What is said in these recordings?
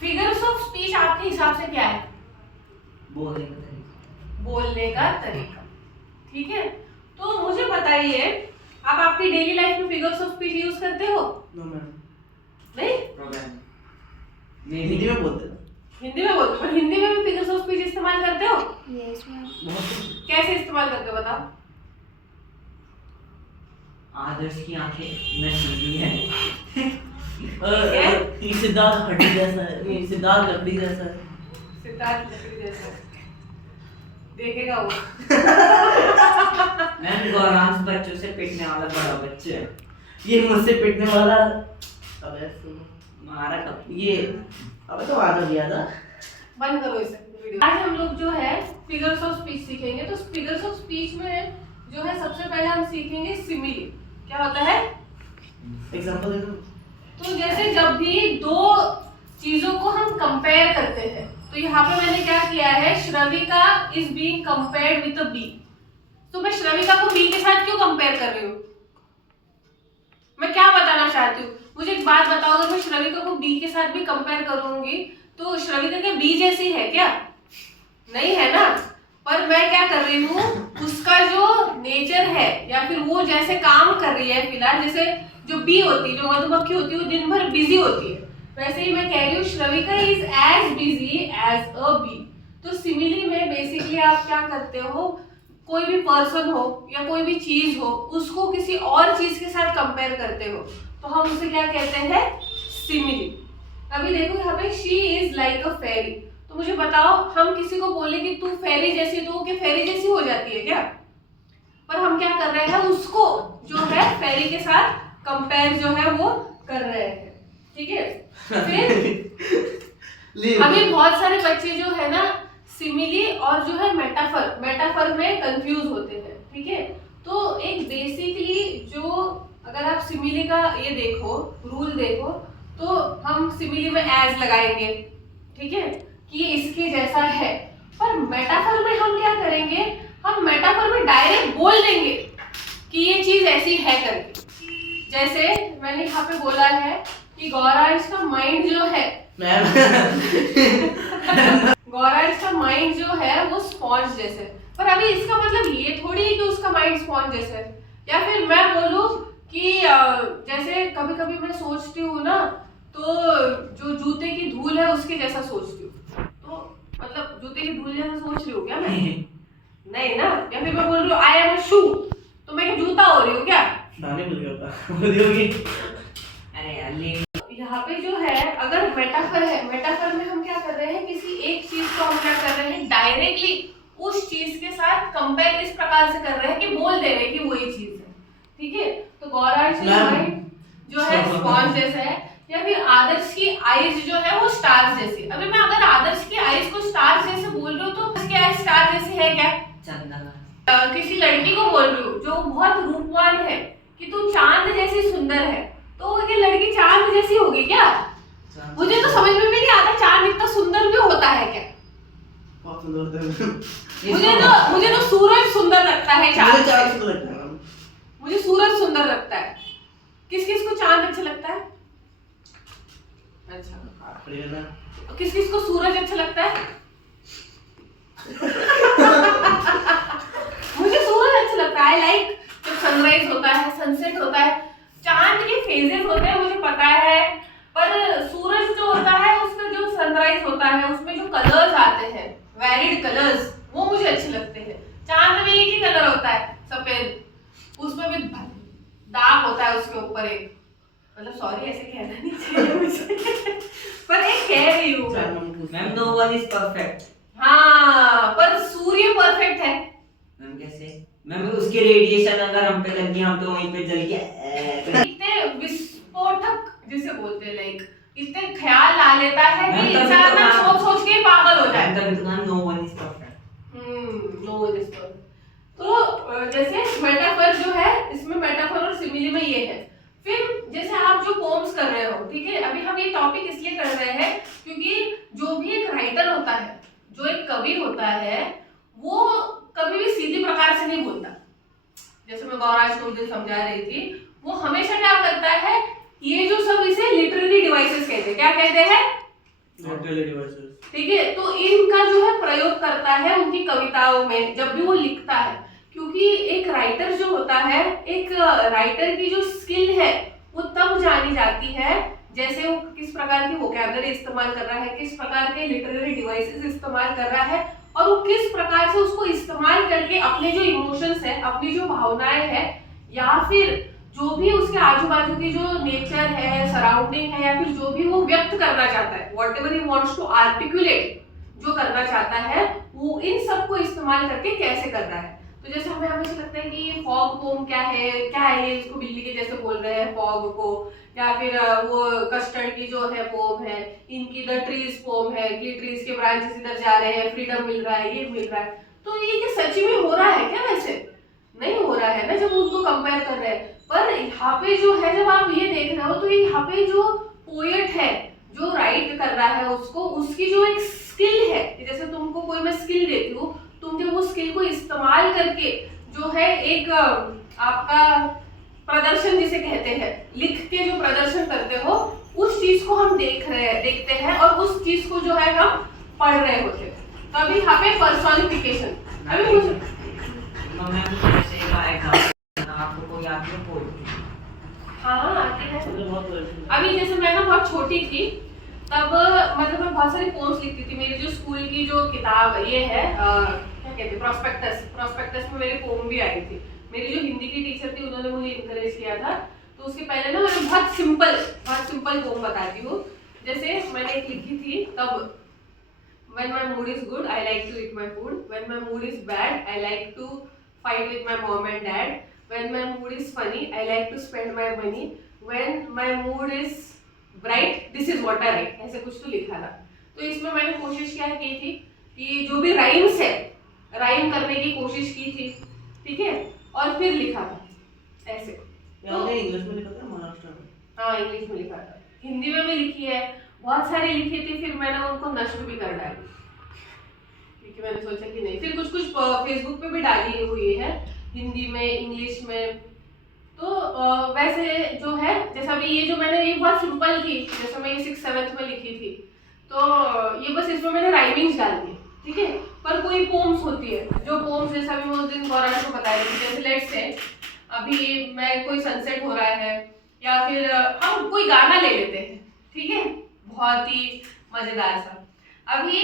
Figures of speech आपके हिसाब से क्या है? बोलने का तरीका। बोलने का तरीका, ठीक है। तो मुझे बताइए, आप आपकी डेली लाइफ में फिगर्स ऑफ स्पीच यूज करते हो? No ma'am. नहीं? मैं हिंदी में बोलते हो? हिंदी में बोलते हो, पर हिंदी में भी फिगर्स ऑफ स्पीच इस्तेमाल करते हो? Yes ma'am. कैसे इस्तेमाल करते हो बताओ? आदर्श की आंखें नशीली हैं। क्या? ये सिद्धार्थ हड्डी जैसा है, ये सिद्धार्थ लकड़ी जैसा है। सिद्धार्थ लकड़ी जैसा देखेगा वो। मैम गौरांश बच्चों से पिटने वाला बड़ा बच्चा है, ये मुझसे पिटने वाला। अबे सुनो, मारा कब ये? अबे तो मारा दिया था। बंद करो इसे वीडियो। आज हम लोग जो है फिगर्स ऑफ स्पीच सीखेंगे। तो फिगर्स ऑफ स्पीच में जो है सबसे पहले हम सीखेंगे सिमिली। क्या होता है? एग्जांपल दे दो। तो जैसे जब भी दो चीजों को हम कंपेयर करते हैं, तो यहाँ पे मैंने क्या किया है, Shravika is being compared with a bee. तो मैं श्रविका को बी के साथ क्यों कंपेयर कर रही हूँ? मैं क्या बताना चाहती हूँ? मुझे एक बात बताओ, अगर मैं श्रविका को बी के साथ भी कंपेयर करूंगी तो श्रविका के बी जैसी है क्या? नहीं है ना। पर मैं क्या कर रही हूँ, उसका जो नेचर है या फिर वो जैसे काम कर रही है फिलहाल, जैसे जो बी होती है, जो मधुमक्खी होती है, वो दिन भर बिजी होती है, वैसे ही मैं कह रही हूँ Shravika is as busy as a bee. तो सिमिली में बेसिकली आप क्या करते हो, कोई भी पर्सन हो या कोई भी चीज हो, उसको किसी और चीज के साथ कंपेयर करते हो, तो हम उसे क्या कहते हैं? सिमिली। अभी देखो यहाँ पे शी इज लाइक अ फेरी। तो मुझे बताओ, हम किसी को बोले कि तू फेरी जैसी, तो वो क्या फेरी जैसी हो जाती है क्या? पर हम क्या कर रहे हैं, उसको जो है फेरी के साथ कंपेयर जो है वो कर रहे हैं, ठीक है। फिर अभी बहुत सारे बच्चे जो है ना सिमिली और जो है मेटाफर में कंफ्यूज होते हैं, ठीक है। तो एक बेसिकली जो, अगर आप सिमिली का ये देखो, रूल देखो, तो हम सिमिली में एज लगाएंगे, ठीक है, कि ये इसके जैसा है। पर मेटाफर में हम क्या करेंगे, हम मेटाफर में डायरेक्ट बोल देंगे कि ये चीज ऐसी है करके। जैसे मैंने यहाँ पे बोला है कि गौरांश का माइंड जो है, गौरांश का माइंड जो है वो स्पॉन्ज जैसे। पर अभी इसका मतलब ये थोड़ी है कि उसका माइंड स्पॉन्ज जैसे है। या फिर मैं बोलूं कि जैसे कभी कभी मैं सोचती हूँ ना, तो जो जूते की धूल है उसके जैसा सोचती हूँ। तो मतलब जूते की धूल जैसा सोच रही हूँ क्या मैं? नहीं ना। या फिर मैं बोल रही हूँ आई एम अ शू, तो मैं क्या जूता हो रही हूँ क्या? अरे यार यहाँ पे जो है, अगर मेटाफर है, मेटाफर में हम क्या कर रहे हैं, किसी एक चीज को हम क्या कर रहे हैं, डायरेक्टली उस चीज के साथ कंपेयर इस प्रकार से कर रहे हैं कि बोल दे रहे हैं कि वही चीज है, ठीक है। तो गौरांश की माइंड जो है स्पॉन्ज जैसा है, या फिर आदर्श की आईज जो है वो स्टार्स जैसी। अभी मैं अगर आदर्श की आईज को स्टार्स जैसे बोल रही हूँ, तो उसकी आईज स्टार जैसी है क्या? किसी लड़की को बोल रही हूँ जो बहुत रूपवान है कि तू चांद जैसी सुंदर है, तो ये लड़की चांद जैसी होगी क्या? मुझे तो समझ में भी नहीं आता चांद इतना सुंदर भी होता है क्या? बहुत सुंदर होता है। मुझे तो सूरज सुंदर लगता है, चांद सुंदर लगता है। मुझे सूरज सुंदर लगता है। किस किस को चांद अच्छा लगता है? अच्छा, किस किस को सूरज अच्छा लगता है? मुझे सूरज अच्छा लगता है। आई लाइक जब सनराइज होता है, सनसेट होता है, चांद के फेजेस होते हैं, मुझे पता है। पर सूरज जो होता है उसका जो सनराइज होता है उसमें जो कलर्स आते हैं, वेरिड कलर्स, वो मुझे अच्छे लगते हैं। चांद में एक ही कलर होता है, सफेद, उसमें भी दाग होता है उसके ऊपर एक, मतलब सॉरी ऐसे कहना नहीं चाहिए मुझे, पर एक कह रही हूँ ma'am. No one is perfect. हाँ, पर सूर्य परफेक्ट है। मैम कैसे? मैम उसके रेडिएशन अगर हम पे लग गई, हम तो वहीं पे जल के इतने विस्फोटक जिसे बोलते हैं, लाइक इतने ख्याल ला लेता है कि इंसान ना सोच सोच के पागल हो जाता है। No one is perfect. No one is perfect. तो जैसे मेटाफर जो है, इसमें मेटाफर और सिमिली में ये है। फिर जैसे आप जो पोम्स कर रहे हो, ठीक है, अभी हम ये टॉपिक इसलिए कर रहे हैं क्योंकि जो भी एक राइटर होता है, जो एक कवि होता है, वो कभी भी सीधी प्रकार से नहीं बोलता। जैसे मैं गौरांश को उस दिन समझा रही थी, वो हमेशा क्या करता है, ये जो सब इसे लिटरेरी डिवाइसेस कहते हैं, क्या कहते हैं? ठीक है, तो इनका जो है प्रयोग करता है उनकी कविताओं में जब भी वो लिखता है, क्योंकि एक राइटर जो होता है, एक राइटर की जो स्किल है वो तब जानी जाती है जैसे वो किस प्रकार की वोकैबुलरी इस्तेमाल कर रहा है, किस प्रकार के लिटरेरी डिवाइसेस इस्तेमाल कर रहा है, और वो किस प्रकार से उसको इस्तेमाल करके अपने जो इमोशंस है, अपनी जो भावनाएं है, या फिर जो भी उसके आजू बाजू की जो नेचर है, सराउंडिंग है, या फिर जो भी वो व्यक्त करना चाहता है, whatever he wants to articulate, जो करना चाहता है, वो इन सब को इस्तेमाल करके कैसे कर रहा है। तो जैसे हमें हमेशा लगता है कि ये फॉग पोम क्या है ये, इसको बिल्ली के जैसे बोल रहे हैं फॉग को, या फिर वो कस्टर्ड की जो है पोम है, इनकी द ट्रीज पोम है कि ट्रीज के ब्रांचेस इधर जा रहे हैं, फ्रीडम मिल रहा है, ये मिल रहा है। तो ये क्या सच में हो रहा है क्या? वैसे नहीं हो रहा है ना जब उनको कंपेयर कर रहे हैं। पर यहाँ पे जो है, जब आप ये देख रहे हो, तो यहाँ पे जो पोएट है जो राइट कर रहा है उसको, उसकी जो एक स्किल है, जैसे तुमको कोई मैं स्किल देती हूँ, तुम जब वो स्किल को इस्तेमाल करके जो है एक आपका प्रदर्शन जिसे कहते हैं, लिख के जो प्रदर्शन करते हो, उस चीज को हम देखते हैं और उस चीज को जो है हम पढ़ रहे होते हैं। तो अभी यहाँ पे पर्सोनिफिकेशन, अभी मुझे हाँ आती है। अभी जैसे मैं ना बहुत छोटी थी तब मतलब मैं बहुत सारी पोम्स लिखती थी। मेरी जो स्कूल की जो किताब ये है क्या कहते हैं, प्रोस्पेक्टस में मेरी पोम भी आई थी। मेरी जो हिंदी की टीचर थी उन्होंने मुझे इनकरेज किया था। तो उसके पहले ना मैं बहुत सिंपल पोम बताती हूँ। जैसे मैंने एक लिखी थी तब, When my mood is good, I like to eat my food. When my mood is bad, I like to fight with my mom and dad. When my mood is funny, I like to spend my money. When my mood is bright, this is what I write. ऐसे कुछ तो लिखा था। तो इसमें मैंने कोशिश क्या की थी कि जो भी राइम्स है, राइम करने की कोशिश की थी, ठीक है, और फिर लिखा था ऐसे। तो इंग्लिश में लिखा था, महाराष्ट्र में? हाँ इंग्लिश में लिखा था, हिंदी में भी लिखी है, बहुत सारी लिखी थी। फिर मैंने उनको नष्ट भी कर डाली क्योंकि मैंने सोचा कि नहीं। फिर कुछ फेसबुक पे भी डाली हुई है, हिंदी में, इंग्लिश में। तो वैसे जो है, जैसा अभी ये जो मैंने, ये बहुत सिंपल थी, जैसे मैं ये 6th-7th में लिखी थी, तो ये बस इसमें मैंने राइमिंग्स डाल दी, ठीक है। पर कोई पोम्स होती है, जो पोम्स जैसा अभी मैं उस दिन गौरान को बताई थी, जैसे लेट्स से अभी मैं कोई सनसेट हो रहा है, या फिर हम कोई गाना ले लेते हैं, ठीक है, बहुत ही मजेदार सा। अभी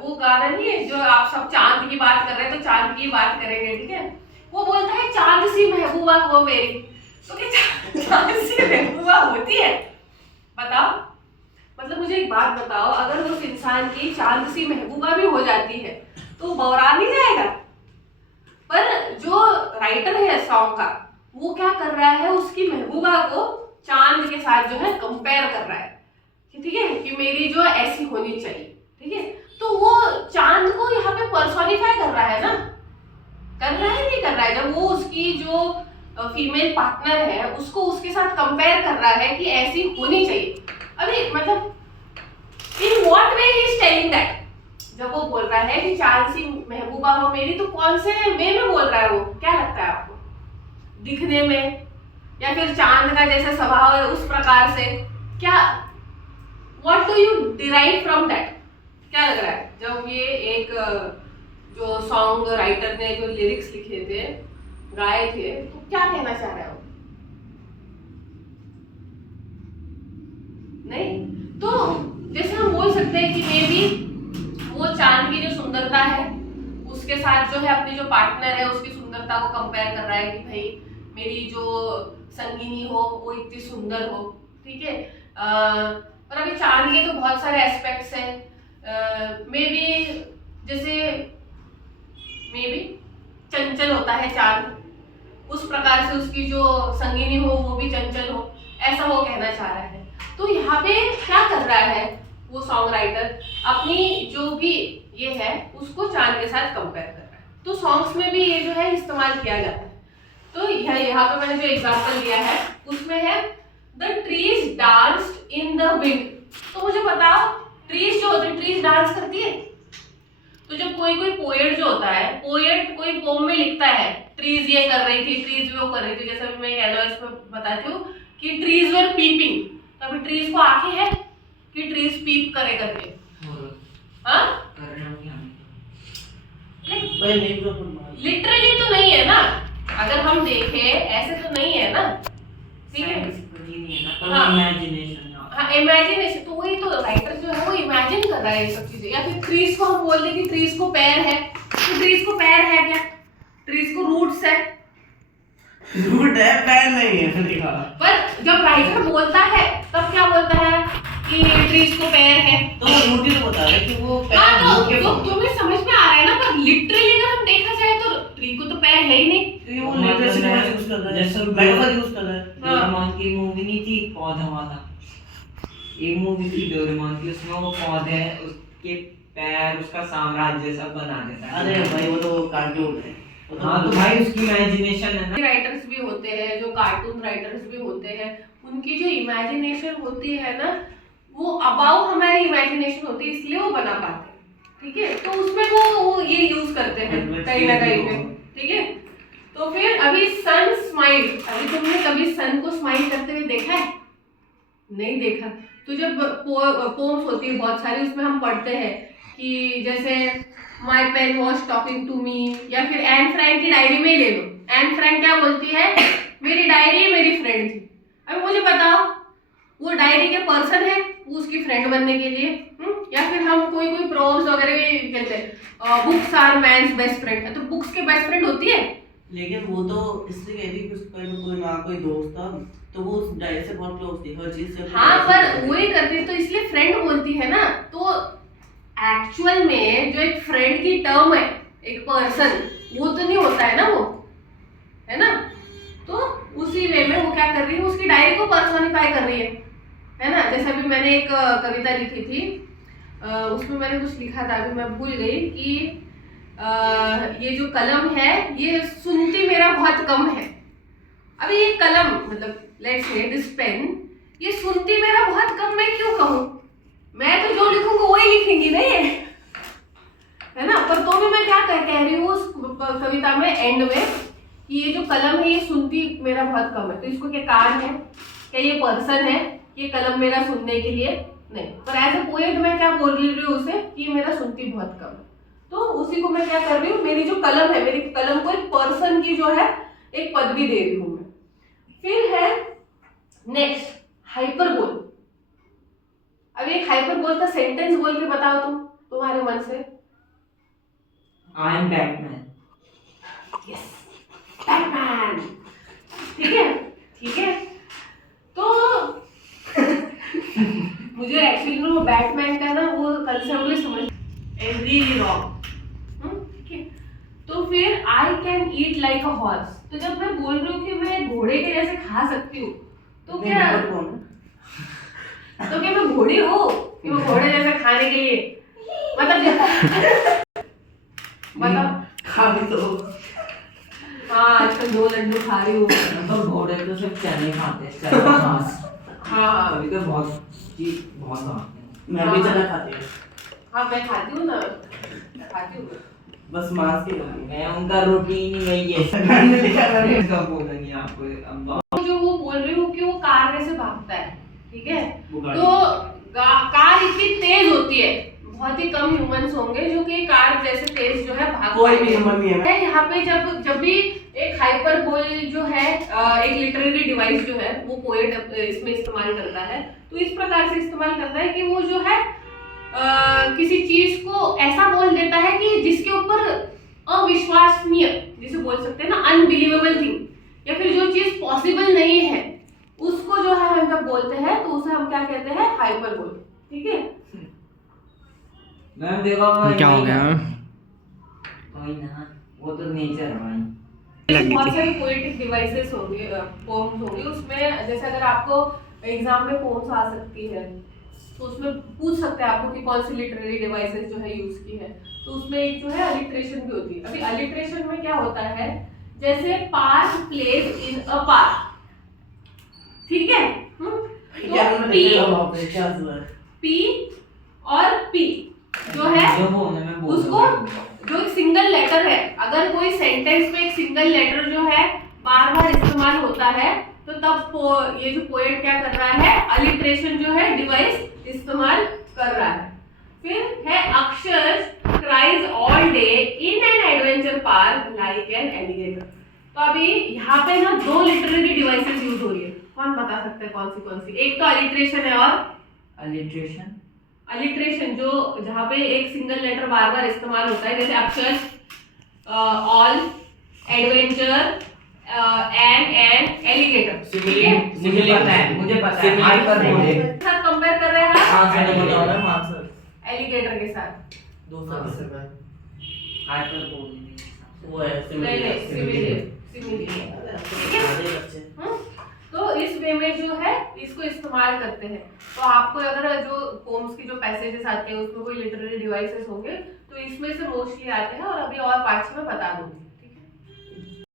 वो गाना नहीं है जो आप सब चांद की बात कर रहे हैं, तो चांद की बात करेंगे, ठीक है। वो बोलता है चांद सी महबूबा हो मेरी, तो क्या चांद सी महबूबा होती है? बताओ, मतलब मुझे एक बात बताओ, अगर उस इंसान की चांद सी महबूबा भी हो जाती है तो बौरा नहीं जाएगा? पर जो राइटर है सॉन्ग का, वो क्या कर रहा है, उसकी महबूबा को चांद के साथ जो है कंपेयर कर रहा है, ठीक है, कि मेरी जो ऐसी होनी चाहिए, ठीक है। तो वो चांद को यहाँ पे पर्सोनिफाई कर रहा है ना, कर रहा है नहीं कर रहा है, जब वो उसकी जो फीमेल पार्टनर है उसको उसके साथ कंपेयर कर रहा है कि ऐसी होनी चाहिए। अभी मतलब in what way he is telling that, जब वो बोल रहा है कि चांद सी महबूबा हो मेरी, तो कौन से वे में बोल रहा है वो? क्या लगता है आपको? दिखने में, या फिर चांद का जैसा स्वभाव है उस प्रकार से? क्या what do you derive from that? क्या लग रहा है जब ये एक जो सॉन्ग राइटर ने जो लिरिक्स लिखे थे, गाए थे, तो क्या कहना चाह रहा है वो? नहीं, तो जैसे हम बोल सकते हैं कि मे बी वो चांद की जो सुंदरता है उसके साथ जो है अपनी जो पार्टनर है उसकी सुंदरता को कंपेयर कर रहा है कि भाई मेरी जो संगिनी हो वो इतनी सुंदर हो, ठीक है। पर अभी चांद के तो बहुत सारे एस्पेक्ट्स हैं। मे बी जैसे मे बी चंचल होता है चांद, उस प्रकार से उसकी जो संगिनी हो वो भी चंचल हो, ऐसा वो कहना चाह रहा है। तो यहाँ पे क्या कर रहा है वो सॉन्ग राइटर, अपनी जो भी ये है उसको चांद के साथ कंपेयर कर रहा है। तो सॉन्ग्स में भी ये जो है इस्तेमाल किया जाता है। तो यहाँ पे मैंने जो एग्जाम्पल दिया है उसमें है the trees danced in the wind. तो मुझे बताओ, ट्रीज जो होती है, ट्रीज डांस करती है? तो जब कोई पोएट जो होता है, पोएट कोई पोम में लिखता है ट्रीज ये कर रही थी, ट्रीज वो कर रही थी, जैसे मैं एडवाइस में बताती हूँ कि ट्रीज वर पीपिंग, तो अभी ट्रीज को आंखें हैं कि ट्रीज स्पीक करे करके। और हाँ कर रहे हो क्या? भाई नहीं तो खुद मान। लिटरली तो नहीं है ना, अगर हम देखें ऐसे तो नहीं है ना, ठीक है। Scientifically नहीं है ना, पर हाँ। imagination है। हाँ इमेजिनेशन, तो वही तो राइटर जो है वो इमेजिन कर रहा है ये सब चीजें। या फिर ट्रीज को हम बोल दें कि ट्रीज को पैर है, तो ट्रीज को पैर है क्या? ट्रीज को रूट्स है, रूट है पैर नहीं है देखा। पर जब राइटर बोलता है तब क्या बोलता है कि ट्रीज को पैर है। तो वो रूट ही तो बता रहे कि वो पैर हाँ रूट तो के वो तुम्हें समझ में आ रहा है ना, पर लिटरली अगर हम देखा जाए तो ट्री को तो पैर है ही नहीं। क्योंकि वो लिटरेसी का यूज कर रहा है, जैसे मेटाफर यूज कर रहा है। डोरेमोन की मूवी नहीं थी पौधा वाला, एक मूवी थी डोरेमोन की, उसमें वो पौधे उसके पैर उसका साम्राज्य सब बना देता है। अरे भाई वो तो कार्टून है। वो हाँ तो भाई उसकी इमेजिनेशन है ना। राइटर्स भी होते हैं, जो कार्टून राइटर्स भी होते हैं, उनकी जो इमेजिनेशन होती है ना वो अबाउ हमारी इमेजिनेशन होती है, इसलिए वो बना पाते हैं, ठीक है। तो उसमें वो ये यूज करते हैं कहीं ना कहीं पे, ठीक है। तो फिर अभी सन स्माइल, अभी तुमने कभी सन को स्माइल करते हुए देखा है? नहीं देखा। तो जब पोम्स होती है बहुत सारी, उसमें हम पढ़ते हैं कि जैसे my pen was talking to me, या फिर एन फ्रैंक की डायरी में ही ले लो। एन फ्रैंक क्या बोलती है? मेरी डायरी मेरी फ्रेंड थी। अब मुझे बताओ वो डायरी के पर्सन है वो उसकी फ्रेंड बनने के लिए, या फिर हम कोई प्रोम्स वगैरह भी कहते हैं books are man's best friend, तो बुक्स के बेस्ट फ्रेंड होती है। लेकिन वो तो इसलिए कहती कि उसका कोई ना कोई दोस्त था तो वो उस डायरी से बहुत क्लोज थी, हर चीज से। हाँ पर वही करती है तो इसलिए फ्रेंड बोलती है ना। तो एक्चुअल में जो एक फ्रेंड की टर्म है, एक पर्सन, वो तो नहीं होता है ना, वो है ना। तो उसी वे में वो क्या कर रही है, उसकी डायरी को पर्सोनिफाई कर रही है ना। जैसे अभी मैंने एक कविता लिखी थी, उसमें मैंने कुछ लिखा था, अभी मैं भूल गई कि ये जो कलम है ये सुनती मेरा बहुत कम है। अभी ये कलम मतलब लेट्स से दिस पेन, ये सुनती मेरा बहुत कम, मैं क्यों कहूँ? मैं तो जो लिखूंगा वही लिखेंगी ना ये, है ना। पर तो भी मैं क्या कह रही हूँ उस कविता में एंड में कि ये जो कलम है ये सुनती मेरा बहुत कम है। तो इसको क्या कान है, क्या ये पर्सन है, ये कलम मेरा सुनने के लिए नहीं, पर एज ए पोएट मैं क्या बोल रही हूँ उसे कि ये मेरा सुनती बहुत कम है। तो उसी को मैं क्या कर रही हूँ, मेरी जो कलम है, मेरी कलम को एक पर्सन की जो है एक पदवी दे रही हूँ मैं। फिर है नेक्स्ट हाइपरबोल। अब एक हाइपरबोल का सेंटेंस बोल के बताओ तुम, तुम्हारे मन से। I am Batman. Yes Batman, ठीक है ठीक है। तो मुझे एक्चुअली वो बैटमैन का ना वो कंसेप्ट भी समझ एंड रियली रॉन्ग, ठीक है। तो फिर I can eat like a horse, तो जब मैं बोल रही हूँ कि मैं घोड़े के जैसे खा सकती हूँ, तो क्या मैं घोड़ी हूँ कि मैं घोड़े जैसे खाने के लिए मतलब खा भी तो। हाँ आजकल 2 लड्डू खा रही हूँ। तो घोड़े तो सिर्फ चने खाते हैं, चने घास। हाँ अभी तो बहुत चीज बहुत खाते हैं। मैं भी चना खाती हूँ। हाँ मैं खाती हूँ ना, खाती हूँ। बस मांस के खाती हूँ। मैं उनका रूटीन ही वही है। मैंने लिखा था इसका बोलेंगे आपको अब। जो वो बोल रही हूँ कि वो कार जैसे भागता है, ठीक है। वो गाड़ी। तो कार इतनी तेज होती है, बहुत ही कम ह्यूमंस होंगे जो कि कार जैसे तेज जो है भाग कोई भी ह्यूमन नहीं है। यहाँ पे जब भी एक हाइपरबोल जो है एक लिटरेरी डिवाइस जो है वो पोएट इसमें इस्तेमाल करता है, तो इस प्रकार से इस्तेमाल करता है कि वो जो है किसी चीज को ऐसा बोल देता है कि जिसके ऊपर अविश्वसनीय, जिसे बोल सकते हैं ना अनबिलीवेबल थिंग, या फिर जो चीज पॉसिबल नहीं है उसको जो है हम जब बोलते हैं तो उसे हम क्या कहते हैं, हाइपरबोल, ठीक है। मैम देखो क्या हो गया? कोई ना, वो तो नेचर है भाई। बहुत सारी पोएटिक डिवाइसेस होंगे, पोम्स होंगे उसमें। जैसे अगर आपको एग्जाम में पोम्स आ सकती है तो उसमें पूछ सकते हैं आपको कि कौन सी लिटरेरी डिवाइसेस जो है यूज की है, तो उसमें एक जो है अलिट्रेशन भी होती है। अभी अलिट्रेशन में क्या होता है, जैसे park place in a park, ठीक है। तो पी और पी जो है जो बोलने में बोल उसको जो एक सिंगल लेटर है, अगर कोई सेंटेंस में एक सिंगल लेटर जो है बार बार इस्तेमाल होता है तो तब ये जो पोएट क्या कर रहा है, अलिट्रेशन जो है डिवाइस इस्तेमाल कर रहा है। फिर है अक्षर cries all day in an adventure park like an alligator. तो अभी यहाँ पे ना दो लिटरेरी डिवाइसेस यूज हो रही है, कौन बता सकता है कौन सी? एक तो अलिट्रेशन है और अलिट्रेशन। अलिट्रेशन जो जहाँ पे एक सिंगल लेटर बार बार इस्तेमाल होता है, जैसे अक्षर, ऑल, एडवेंचर एंड एलिगेटर। ठीक है, मुझे पता है हाइपरबोले साथ कंपेयर कर रहे हैं आप हाँ सर बता रहा हूँ, हाँ सर एलिगेटर के साथ। दो सर हाइपरबोले वो है सिमिलियर। तो इस वे में जो है इसको इस्तेमाल करते हैं। तो आपको अगर जो पोम्स की जो पैसेजेस आते हैं उसमें कोई लिटरेरी डिवाइसेस होंगे तो इसमें से मोस्टली आते हैं, और अभी और पार्ट्स में बता दूंगी।